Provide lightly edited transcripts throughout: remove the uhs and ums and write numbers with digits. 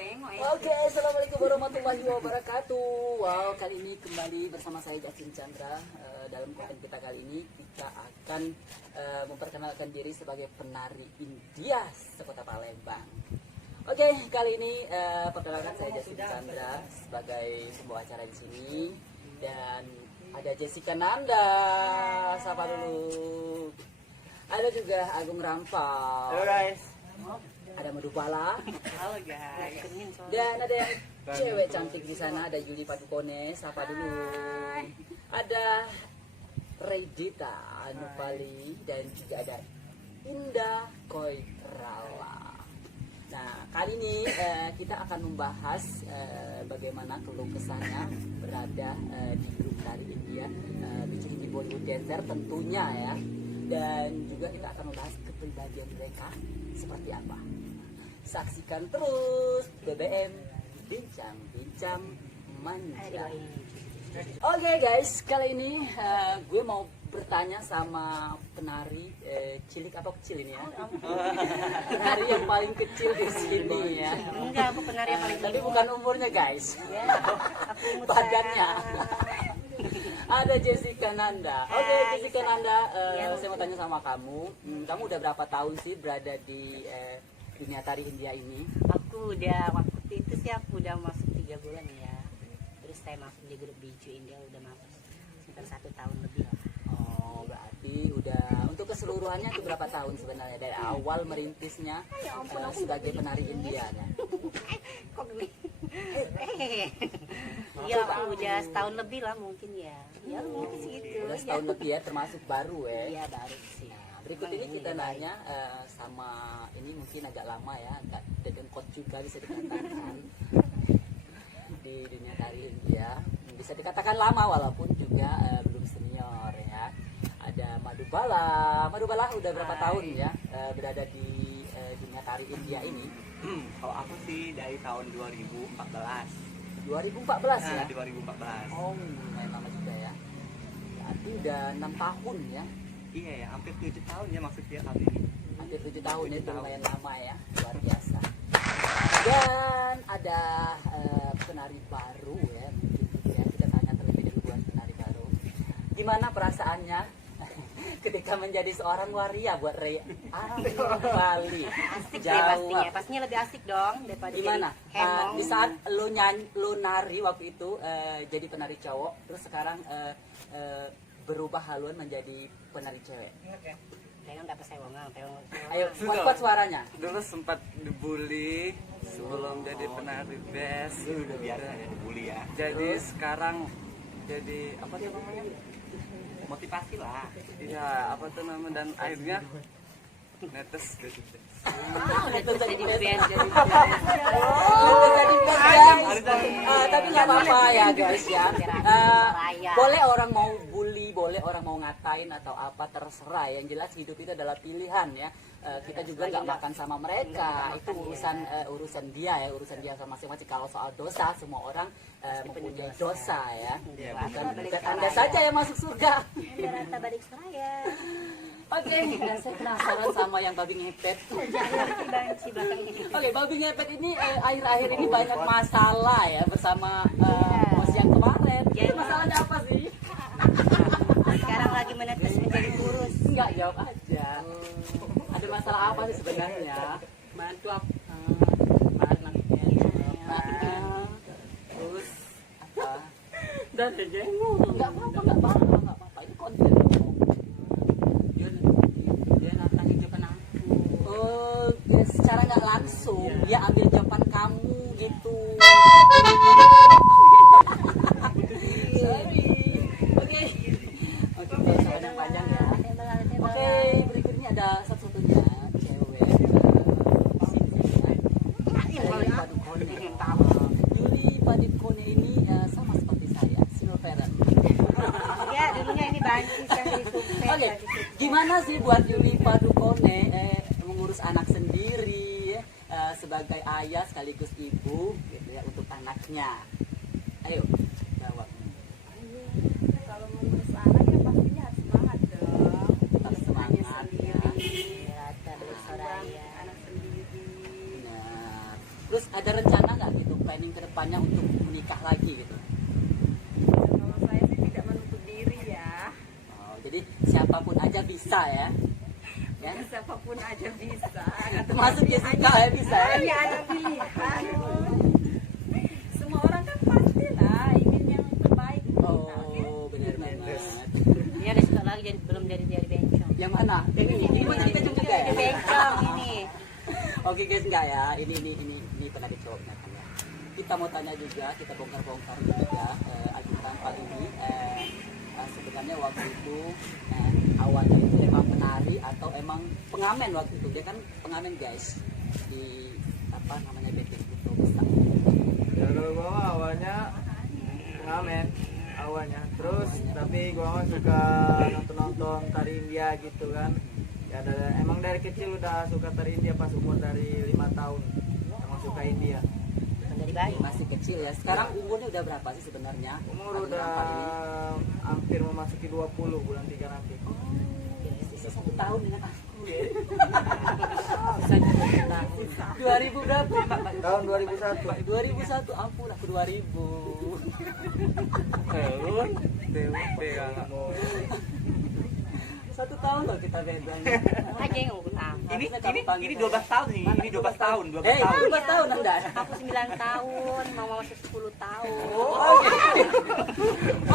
tengok ya. Oke, assalamualaikum warahmatullahi wabarakatuh. Wow, kali ini kembali bersama saya Justin Chandra. Dalam konten kita kali ini kita akan memperkenalkan diri sebagai penari India sekota Palembang. Oke, kali ini perkenalkan saya Justin Chandra sebagai pembawa acara di sini dan ada Jessica Nanda, sapa dulu. Ada juga Agung Rampal. Halo guys. Ada Madubala. Halo guys. Dan ada yang cewek cantik di sana, ada Yuli Padukone, sapa dulu. Ada Redita Anupali dan juga ada Indah Koirala. Nah, kali ini kita akan membahas bagaimana keluh kesahnya berada di grup tari India, di Bollywood Dancer tentunya ya. Dan juga kita akan membahas kepribadian mereka seperti apa. Saksikan terus BBM Bincang-Bincang Manja. Oke guys, kali ini gue mau bertanya sama penari cilik apa kecil ini ya? Penari yang paling kecil di sini ya. Enggak, aku penari yang paling Tapi bukan umurnya guys, ya. Aku imut badannya. saya. Ada Jessica Nanda. Oke, Hai, Jessica Nanda, Iya. saya mau tanya sama kamu. Kamu udah berapa tahun sih berada di dunia tari India ini? Aku udah waktu itu sih aku udah masuk 3 bulan ya. Terus saya masuk di grup Biju India udah masuk sekitar 1 tahun lebih lah. Oh, berarti udah untuk keseluruhannya itu berapa tahun sebenarnya dari awal merintisnya sebagai penari India ya? Kok gini? Ya aku udah setahun lebih lah mungkin ya. Ya mungkin segitu. Udah setahun lebih ya, termasuk baru ya. Iya baru sih. Berikut ini kita nanya sama ini mungkin agak lama ya, agak dedengkot juga bisa dikatakan di dunia tari India. Bisa dikatakan lama walaupun juga belum senior ya. Ada Madubala. Madubala udah berapa tahun ya berada di dunia tari India ini? Kalau aku sih dari tahun 2014. 2014 ya? 2014. Oh, lumayan lama juga ya. Berarti udah 6 tahun ya. Iya ya, hampir 7 tahun ya maksudnya kali ini. Hampir 7 tahun ya, itu lumayan lama ya, luar biasa. Dan ada penari baru ya, mungkin ya kita tanya terlebih dahulu buat penari baru. Gimana perasaannya ketika menjadi seorang waria buat Ray Bali? Asik deh pastinya. Pastinya lebih asik dong daripada Gimana? jadi hemong. Di saat lo nari waktu itu jadi penari cowok, terus sekarang berubah haluan menjadi penari cewek. Tengok nggak saya ngomong, tengok. Ayo, kuat-kuat suaranya. Dulu sempat dibully sebelum jadi penari best. Udah biasa ya dibully ya. Jadi sekarang jadi apa tuh namanya? Motivasi lah. Ya apa tuh namanya, dan akhirnya netes jadi best. Udah terus jadi band, jadi Jadi best, guys. Tapi nggak apa-apa ya guys ya. Boleh orang mau bully, boleh orang mau ngatain atau apa, terserah. Yang jelas hidup itu adalah pilihan ya. Kita juga nggak makan sama mereka. Itu urusan dia ya, urusan dia sama masing-masing. Kalau soal dosa, semua orang mempunyai dosa ya. Bukan Anda saja yang masuk surga. Rata balik saya. Oke, dan saya penasaran sama yang babi ngepet. Banci belakang ini. Oke, babi ngepet ini akhir-akhir ini banyak masalah ya bersama bos yang kemarin. Jadi masalahnya apa sih? Sekarang lagi menetes menjadi kurus. Enggak, jawab aja. Ada masalah apa sih sebenarnya? Bantu apa? Terus apa? Dan jenguk. Enggak apa-apa. Ini konten. Dia nantangin jawaban aku. Oh, ya, secara nggak langsung dia ambil jawaban kamu gitu. Sorry. Oke. Oke, panjang ya. Oke, berikutnya ada satu-satunya cewek Yuli Padukone. Yuli Padukone ini sama seperti saya, single parent. Ya, dulunya ini banci yang di sukses. Oke, gimana sih buat Yuli Padukone mengurus anak sendiri sebagai ayah sekaligus ibu gitu ya untuk anaknya? Ayo, jawab. Kalau mengurus anak ya pastinya harus semangat dong. Tetap semangat ya. Rata bersoraya. Anak sendiri. Nah, Terus ada rencana nggak gitu planning kedepannya untuk menikah lagi gitu? Kalau saya sih tidak menutup diri ya. Oh, jadi siapapun aja bisa ya? Ya, Siapapun aja bisa. termasuk Jessica ya bisa ya? Hanya ada pilihan. Semua orang kan pasti lah ingin yang terbaik. Oh, benar banget. Ini ada satu lagi belum dari bencong. Yang mana? Ini mau jadi kecil juga ya? Di bencong ini. Oke guys, enggak ya. Ini pernah dijawab kan ya. Kita mau tanya juga, kita bongkar-bongkar juga Agung Rampal ini sebenarnya waktu itu awalnya itu emang penari atau emang pengamen waktu itu. Dia kan pengamen guys di apa namanya Beting Kuto Besar. Ya kalau gua mah awalnya pengamen awalnya, terus tapi gua mah suka nonton tari India gitu kan. Ya emang dari kecil udah suka tari India pas umur dari 5 tahun. Emang suka India. Dari bayi. Masih kecil ya. Sekarang umurnya udah berapa sih sebenarnya? Umur Agung udah Rampal ini? hampir memasuki 20 bulan 3 nanti. Sisa 1 tahun dengan aku ya. Sisa 2 tahun. 2000 berapa Pak? Tahun 2001. 2001, ampun aku 2000. Belum. TUP kamu. 1 tahun loh kita bedanya. Aja yang ngomong tahu. Ini 12 tahun nih. Ini 12 tahun, 12 tahun. 12 tahun Anda. Aku 9 tahun, mau masuk 10 tahun.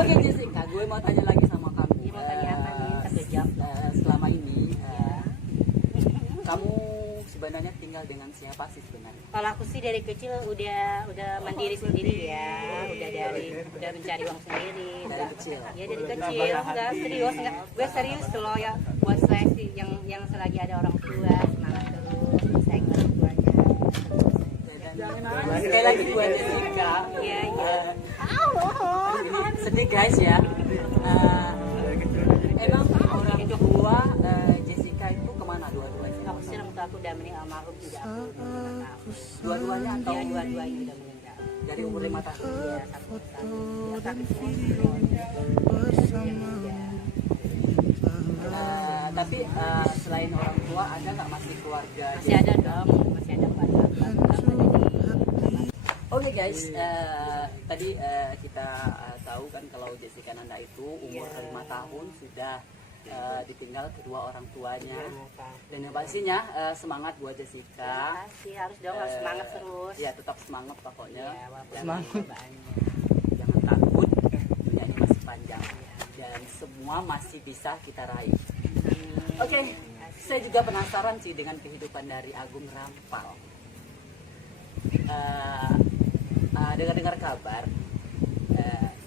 Oke Jessica, gue mau tanya lagi sama kamu. Iya, mau tanya apa nih? Sekejap. Selama ini kamu sebenarnya tinggal dengan siapa sih sebenarnya? Kalau aku sih dari kecil udah mandiri sendiri ya, udah mencari uang sendiri. Dari kecil. Ya dari kecil, enggak serius, enggak. Gue serius loh ya. Buat saya sih yang selagi ada orang tua semangat terus, saya ke orang tuanya. Sekali lagi buat Jessica. Iya, iya. Ini sedih guys ya. Emang orang tua Jessica itu kemana dua-duanya? Aku sih orang tua aku udah meninggal almarhum juga aku 5 tahun. Dua-duanya atau Iya, dua-duanya udah meninggal. dari umur 5 tahun? Iya, satu Tapi selain orang tua ada nggak masih keluarga? masih ada dong, masih ada keluarga. Oke guys, tadi kita tahu kan kalau Jessica Nanda itu umur 5 tahun sudah ditinggal kedua orang tuanya. Dan yang pastinya semangat buat Jessica. Masih harus dong, harus semangat terus. Ya tetap semangat pokoknya. Iya, walaupun Jangan- cobaannya. Jangan takut, dunia ini masih panjang dan semua masih bisa kita raih. Oke, saya juga penasaran sih dengan kehidupan dari Agung Rampal. Dengar-dengar kabar,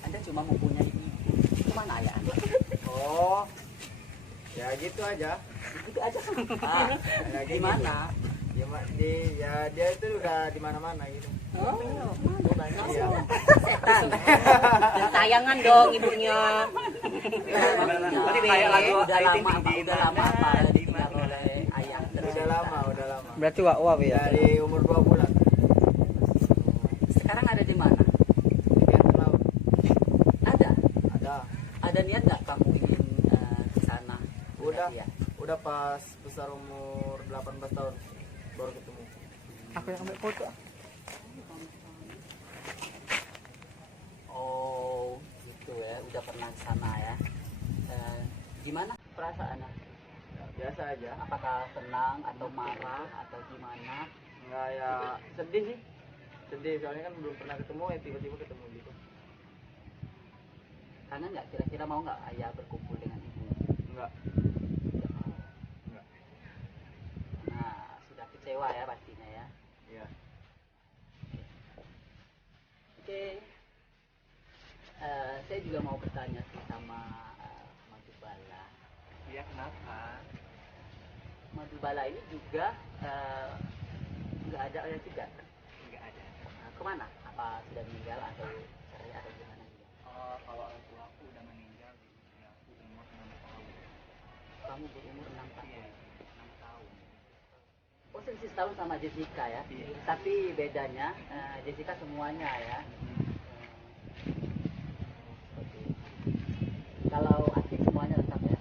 Anda cuma mempunyai ibu. Kemana ayah Anda? Oh, ya gitu aja. Itu aja. Ah, Ya, di mana? Ya dia itu udah di mana-mana gitu. Iya. Setan. Dan tayangan dong ibunya. Tadi kayak lagu udah Ayu lama, Ting Ting udah lama Mana, apa di ditinggal mana? oleh ayah. Udah lama. Berarti wak ya. Dari umur 2 bulan. Sekarang ada di mana? Di Vietnam. Ada. Ada. Niat nggak kamu ingin ke sana? Udah. Ya. Udah pas besar umur 18 tahun baru ketemu. Aku yang ambil foto. Oh, gitu ya. Udah pernah ke sana ya. Gimana perasaannya? Biasa aja. Apakah senang atau marah atau gimana? Enggak, ya sedih sih. Sedih soalnya kan belum pernah ketemu, ya tiba-tiba ketemu gitu. Karena nggak kira-kira mau nggak ayah berkumpul dengan ibu? Enggak. Tidak mau. Enggak. Nah, sudah kecewa ya pastinya ya. Iya. Oke. Saya juga mau bertanya sih sama Madubala. Iya, kenapa? Madubala ini juga nggak ada ayah juga. Enggak ada. Nah, kemana? Apa sudah meninggal atau cerai atau gimana dia? Oh, kalau orang tua aku udah meninggal di usia aku umur 6 tahun. Kamu berumur 6 tahun. Iya, 6 tahun. Oh, selisih tahun sama Jessica ya. Iya. Tapi bedanya Jessica semuanya ya. Seperti itu. Kalau Atik semuanya lengkap ya.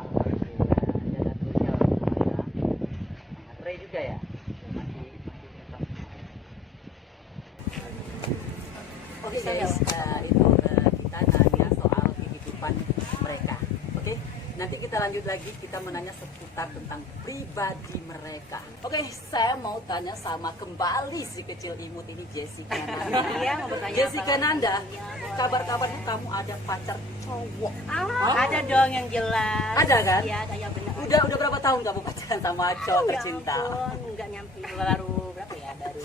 Alhamdulillah. Jaga terus ya orang tua ya. Semangat. Ray juga ya. Masih tetap. Oke guys, itu kita nanya soal kehidupan mereka. Oke, nanti kita lanjut lagi, kita menanya seputar tentang pribadi mereka. Oke, saya mau tanya sama kembali si kecil imut ini, Jessica Nanda. Iya, mau bertanya Jessica apa? Nanda, Iya, kabar-kabarnya kamu ada pacar cowok? Ada dong yang jelas. Ada kan? Iya, ada yang benar. Udah berapa tahun kamu pacaran sama cowok tercinta? Ya ampun, nggak nyampe baru berapa ya? Baru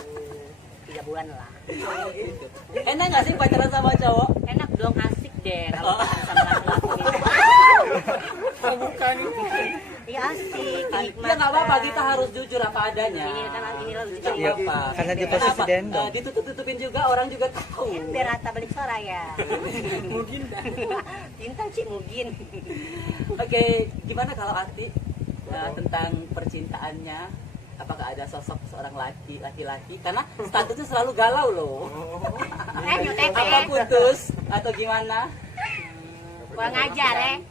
3 bulan lah. Enak nggak sih pacaran sama cowok? Enak dong, asik deh kalau pacaran sama laki-laki gitu. Iya asik, Ya nggak apa-apa, kita harus jujur apa adanya. Ini kan ini lah Nggak lucu. apa-apa. Karena dia Kenapa? presiden dong. Ditutup-tutupin juga, orang juga tahu. Biar rata balik suara ya. Mungkin Cinta sih mungkin. Oke, gimana kalau Ati tentang percintaannya? Apakah ada sosok seorang laki-laki? Karena statusnya selalu galau loh. Apa putus atau gimana? Kurang ajar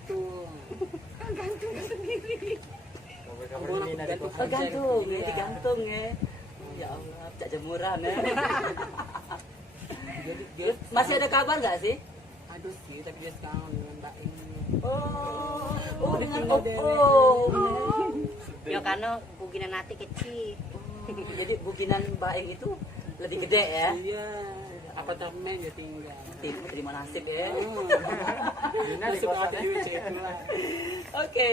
Tergantung, ya, digantung ya. Ya Allah, cak jemuran ya. Masih ada kabar nggak sih? Aduh sih, tapi dia sekarang dengan Mbak ini. Oh dengan Oppo. Ya karena bukinan hati kecil. Jadi bukinan Baeng itu lebih gede ya? Iya, apartemen dia tinggal. Terima nasib ya. Nasib ada itu lah. Oke,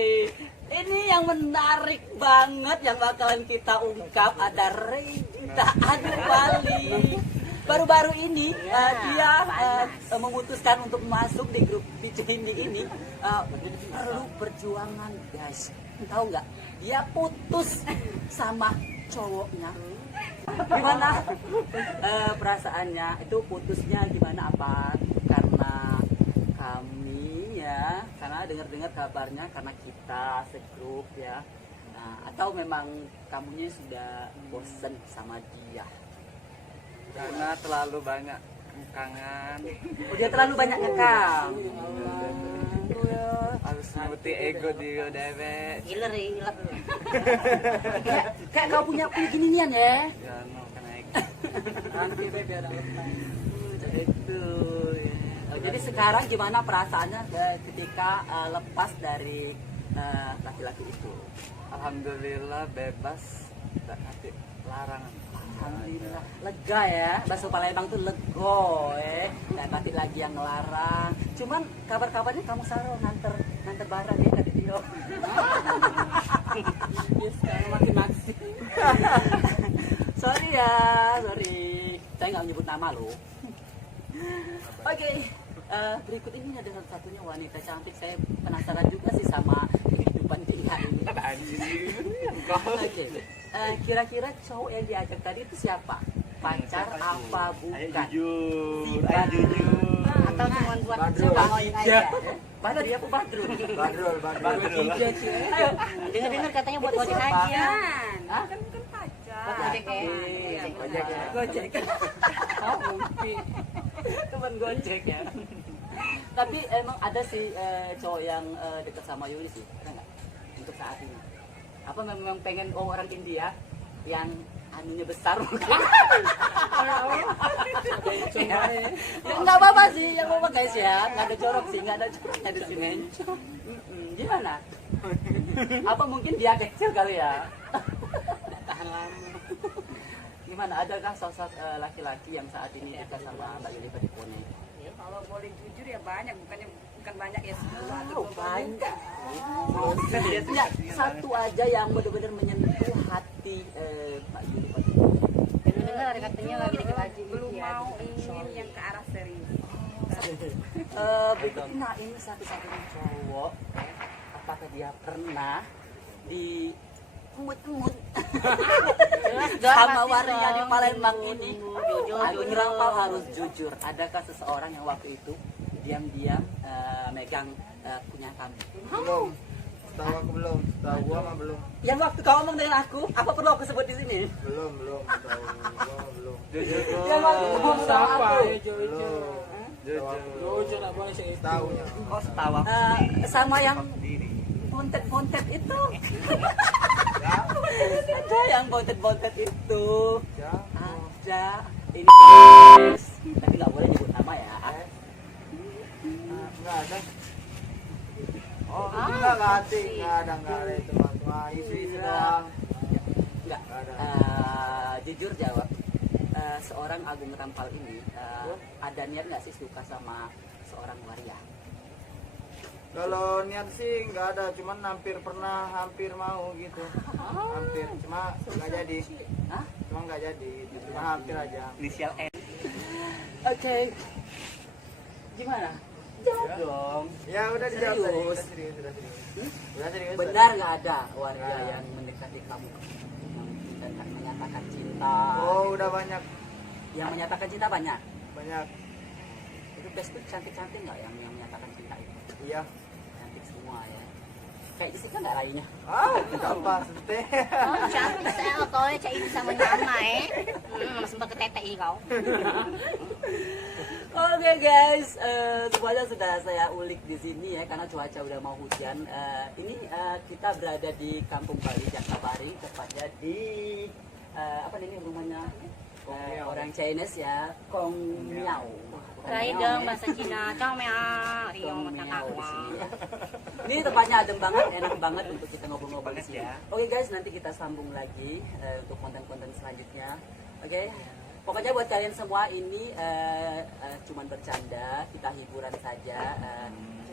ini yang menarik banget yang bakalan kita ungkap, ada Redita Anupali. Baru-baru ini dia memutuskan untuk masuk di grup DJ ini. Perlu perjuangan guys. Tahu nggak? Dia putus sama cowoknya. Gimana perasaannya? Itu putusnya gimana? Apa karena kami ya? Karena dengar-dengar kabarnya karena kita segrup ya. Nah, atau memang kamunya sudah bosen sama dia? Karena terlalu banyak kangen, Oh, dia terlalu banyak ngekang. harus nuruti ego dia dewek. Giler ya, Kayak kau punya ginian ya? Ya no kena ego. Nanti bebe ada lepas. Itu. Ya. Oh, jadi sekarang gimana perasaannya ketika lepas dari laki-laki itu? Alhamdulillah bebas, tak hati larangan. Alhamdulillah lega ya, bahasa Palembang tuh lego nggak mati lagi yang ngelarang. Cuman kabar-kabarnya kamu selalu nganter barang ya tadi Tio. Dia sekarang makin maksi. Sorry ya, sorry, saya nggak menyebut nama lo. Oke, berikut ini ada satu-satunya wanita cantik. Saya penasaran juga sih sama kehidupan dia ini. Oke, kira-kira cowok yang diajak tadi itu siapa? Pacar apa bukan? Jujur, Si jujur. atau cuma buat Badrul. bangoin aja. Badri apa Badrul? Badrul. Ayo, Dengar-dengar katanya buat ojek aja. Hah? Kan bukan pacar. Buat ojek ya. Iya, Gojek ya. Gojek. Oh, mungkin. Teman Gojek ya. Tapi emang ada sih cowok yang dekat sama Yuli sih, ada nggak? Untuk saat ini. Apa memang pengen orang India yang anunya besar mungkin? Ya, nggak apa-apa sih, yang apa guys ya, nggak ada jorok sih, nggak ada joroknya di sini. Gimana? Apa mungkin dia kecil kali ya? Tahan lama. Gimana? Adakah sosok laki-laki yang saat ini dekat sama Mbak Yuli Padipone? Kalau boleh jujur ya banyak, bukan banyak ya semua. Oh, banyak. Ya, satu aja yang benar-benar menyentuh hati Mbak Yuli Padipone. Dengar katanya lagi deket aja Belum mau ingin yang ke arah serius. Betina ini satu-satunya cowok. Apakah dia pernah di emut-emut sama waria di Palembang ini? Aduh, Rampal harus jujur. Adakah seseorang yang waktu itu diam-diam megang punya kamu? Belum. Tahu aku belum. Tahu gua mah belum. Yang waktu kau ngomong dengan aku, apa perlu aku sebut di sini? Belum. Tahu gua belum. Jujur Yang waktu kau ngomong sama Siapa? aku. Belum. Jujur nggak boleh sih. Tahunya. Kok setawa Sama yang sendiri? bontet-bontet itu. Ada yang bontet-bontet itu. Ya. Ada. ini guys, tapi nggak boleh nyebut nama ya. Enggak ada. Oh, enggak hati, enggak ada itu mah. Cuma isu-isu doang. Enggak. Nggak ada. Jujur jawab. Seorang Agung Rampal ini ada niat nggak sih suka sama seorang waria? Kalau niat sih nggak ada, cuman hampir mau gitu. Hampir, cuma nggak jadi. Hah? Cuma nggak jadi gitu. Cuma hampir aja. Inisial N. Oke. Gimana? Jawab dong. Ya udah dijawab tadi. Serius? Udah serius, udah serius. Udah serius. Benar nggak ada warga Nah. yang mendekati kamu dan menyatakan cinta? Oh, udah banyak. Yang menyatakan cinta banyak. Banyak. Itu Facebook cantik-cantik nggak yang menyatakan cinta itu? Iya. Cantik semua ya. Kayak Jessica nggak lainnya? Ah, apa sente? Oh, cantik saya kau cak ini sama nama sempat ketetek kau. Oke guys, semuanya sudah saya ulik di sini ya karena cuaca udah mau hujan. Ini kita berada di Kampung Bali Jakabari, tepatnya di apa ini rumahnya orang Chinese ya, Kong Miao. Rai dong bahasa Cina, ciao mea, rio Kong mata Miao di kawa. sini ya. Ini tempatnya adem banget, enak banget untuk kita ngobrol-ngobrol di sini. Ya. Oke guys, nanti kita sambung lagi untuk konten-konten selanjutnya. Oke. Pokoknya buat kalian semua ini cuman bercanda, kita hiburan saja.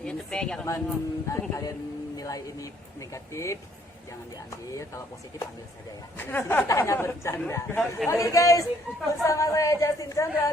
YouTube ya, jangan Teman bingung. kalian nilai ini negatif, jangan diambil. Kalau positif ambil saja ya. Di sini kita hanya bercanda. Oke guys, bersama saya Justin Chandra.